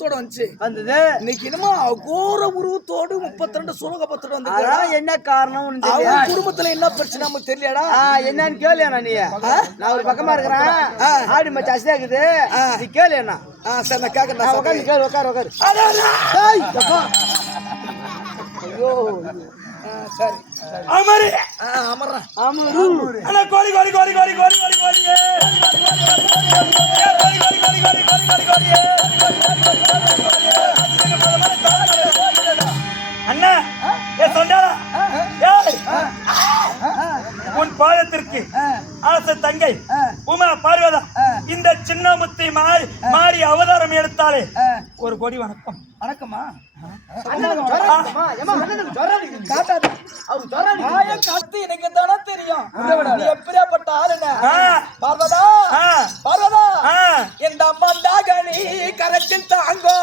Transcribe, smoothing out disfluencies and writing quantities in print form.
உருவத்தோட வந்துச்சு. வந்தது. இன்னைக்கு என்னமோ அகோர உருவத்தோடு 32 சுரகபத்தோடு வந்து. அதான் என்ன காரணம்? குடும்பத்துல என்ன பிரச்சனை நமக்கு தெரியலடா. என்னன்னு கேளு நீ. நான் ஒரு பக்கமா இருக்கிறேன். ஆடி மச்சி அசிதா இருக்குது. நீ கேளு என்ன. சரி நான் கேக்குறேன். உட்காரு கேளு. உட்காரு. ஐயோ சரி அமரு. அமர்றேன். அமரு. அண்ணா கோடி கோடி கோடி கோடி கோடி கோடி கோடி அண்ணா ஏ சொன்னாரா உன் பாதத்திற்கு அரச தங்கை உமா பார்வதா இந்த சின்னமுத்தை மாறி அவதாரம் எடுத்தாலே ஒரு கோடி வணக்கம். வணக்கமா? கத்து எனக்கு தானே தெரியும். நீ எப்படியாப்பட்ட ஆளுங்க பார்வதா. பார்வதா இந்த மந்தாகனி கரத்தில் தாங்கோ.